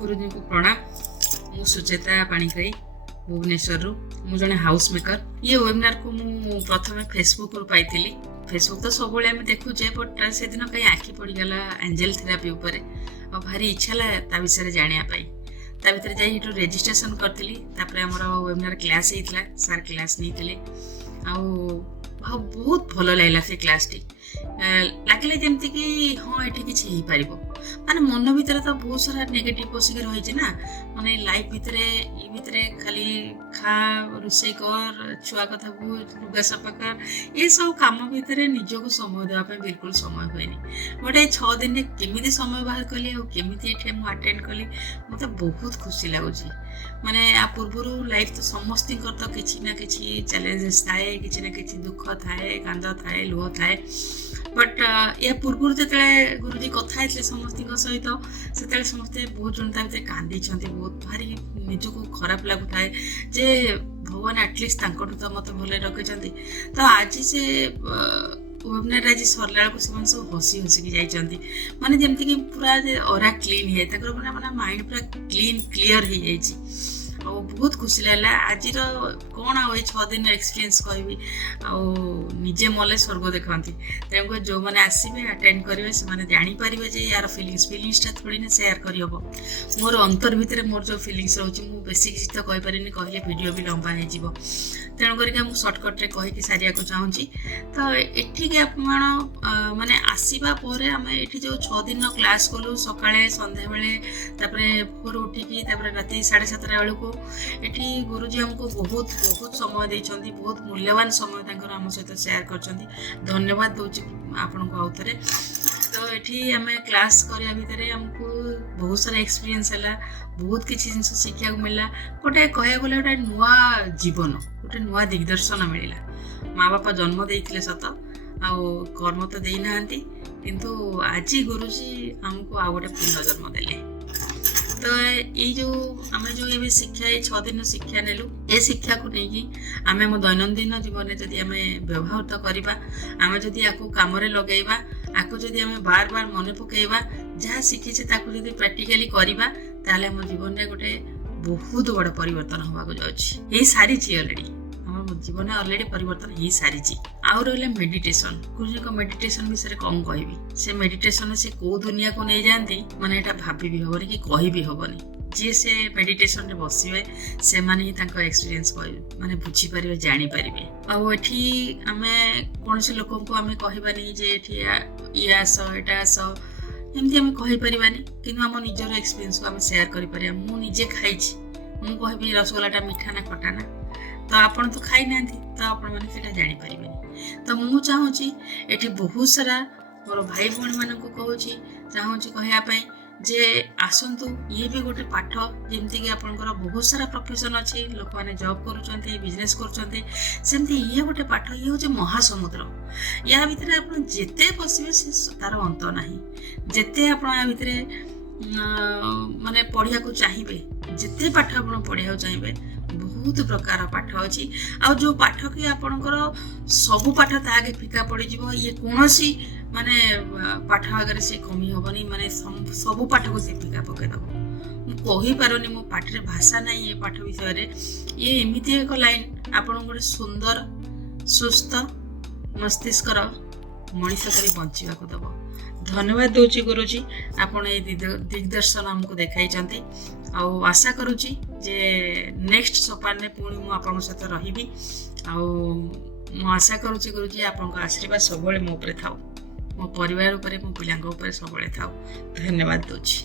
गुरुजी को प्रणाम। मु सुचेता पाणिग्राही भुवनेश्वर मु जने हाउस मेकर। ये वेबिनार को मु प्रथमे फेसबुक रू पाइथिली। फेसबुक तो सब आम देखुचे बट से दिन कहीं आखि पड़गला एंजेल थेरापी उपर और भारी इच्छा ला ता विषय जानिया पाई। ता भीतर जाई हेटु रजिस्ट्रेशन करथिली। तापर हमर वेबिनार क्लास हेतला सर क्लास नैथिले आ बहुत भल लागला से क्लास टी लगे जमती कि हाँ ये किसी हो पार माने मन भीतर तो बहुत सारा नेगेटिव पशिक रही ना माने लाइफ भितर खाली खा रोषे कर छुआ कथा बुझ लुगा सफा कर ये सब कम भितर निजक समय देवाई बिल्कुल समय हुए बट ये 6 दिन में केमी समय बाहर कली और केमी अटेंड कली मत बहुत खुशी लगुच माने आ पूर्व लाइफ तो समस्त तो किसी ना किसी चैलेंजेस थाए किसी ना किसी दुख थाए कांद थाए लुह थाए बट या पूर्व जो गुरुजी कथा समस्त सहित से समस्ते बहुत जन भर कांदी बहुत भारी निजक खराब लगुता है जे भगवान एटलिस्ट तो मत भले रखी तो आज से वेबिनार आज सरला बेलू सब हसी हसिकी जाइए माने जमती कि पूरा ओरा क्लीन है माने माइंड पूरा क्लीन क्लीयर हो जाइए और बहुत खुशी लगे आज कौन आ 6 दिन एक्सपीरियंस कहबी निजे मले स्वर्ग देखती तेणुक जो मैंने आसबे अटेंड करेंगे से जानीपारे जे यार फिलिंग्सटा थोड़ी ना सेयार करहब मोर अंतर भितर मोर जो फिलिंग्स रोचे मुझे बेसी किसी तो कहीपर कहले वीडियो भी लंबा हो तेणुक मुझे सर्टकट्रे कहीकि सारिया चाहूँगी तो ये आप माने आसवा आम ये जो 6 दिन क्लास कलु सका सन्ध्या बेले भोर उठिकी राति 7:30 बेलू एठी गुरुजी हमको बहुत बहुत समय देइछंती बहुत मूल्यवान समय आम सहित शेयर करछंती धन्यवाद दूची आपन को आउतरे तो एठी हमें क्लास करिया भितरे हमको बहुत सारा एक्सपीरियंस हला बहुत किछि जिंस शिक्षा मिलला गोटे कहया गले गोटे नुआ जीवन गोटे नुआ दिग्दर्शन मिलला माँ बापा जन्म देइथिले सत आ कर्म तो देई नांती किंतु आज गुरुजी हमको आ गोटे पुनर्जन्म देले तो ये जो आम जो ये शिक्षा ये 6 दिन शिक्षा नेलु ये शिक्षा को लेकिन आम आम दैनंदिन जीवन जदि आम व्यवहार तो करवा आम जदि या कम लगेगा आपको जदि आम बार बार मन पकेवा जहाँ शिखीचे जदि प्रैक्टिकली करवा ताले आम जीवन में गोटे बहुत बड़ परिवर्तन होगा जाऊँगी सारी अलरेडी आम जीवन अलरेडी परिवर्तन हो सारी आउ रहा मेडिटेशन गुरुजी को मेडिटेशन विषय कौन कहबी से मेडिटेशन से कौ दुनिया को नहीं जाती माने एटा भाभी भी हबनी कि कही भी हबनी जी से मेडिटेशन रे बसिबे से माने ही तांको एक्सपीरियंस माने बुझी पारिबे जानि पारिबे आ एठी आमे कोनसे लोक को आमे कहबानी जे एठी ये आस एटा आस एमती आमे कहि परिबानी किंतु हम निजर एक्सपीरियंस को आमे शेयर करि परिया मु निजे खाइछि मु कहबी रसगोल्लाटा मीठा ना खटा ना तो आपण तो खाई ना तो आपण मैंने से जानी पारे तो मुझे चाहूँगी ये बहुत सारा मोर भाई भौणी मान कहूँ चाहूँगी कहवाई जे आसतु ये भी गोटे पाठ जमती कि आपंकर बहुत सारा प्रोफेशन अच्छी लोक मैंने जॉब करुँच बिजनेस करमती ये गोटे पाठ ये हूँ महासमुद्र या भितर आप जिते बसवे से तार अंत ना जिते आप भितर माने पढ़िया को चाहिए जिते पाठ आप पढ़िया चाहिए बहुत प्रकार पाठ अच्छी आ जो पाठ कि आपणकर सबू पाठ तागे फिका पड़ जाव ये कौन सी माने पाठ आगे से कमी हेनी माने सबू पाठ को से फिका पकईद मुझे पारुनी मो पाठ रे भाषा ना ये पाठ विषय ये एमती एक लाइन आपन गोटे सुंदर सुस्थ मस्तिष्क मनीष कर बंचा को दब धन्यवाद दूची गुरुजी आपन ये दिग्दर्शन हमको देखाई आशा करुँची जे नेक्स्ट सोपान में पुणी मु आपन सहित रही आशा करुँची गुरुजी आपन आशीर्वाद सब मो उपरे थाओ मो परिवार उपरे मो पिलांग उपरे सब थाओ धन्यवाद दूची।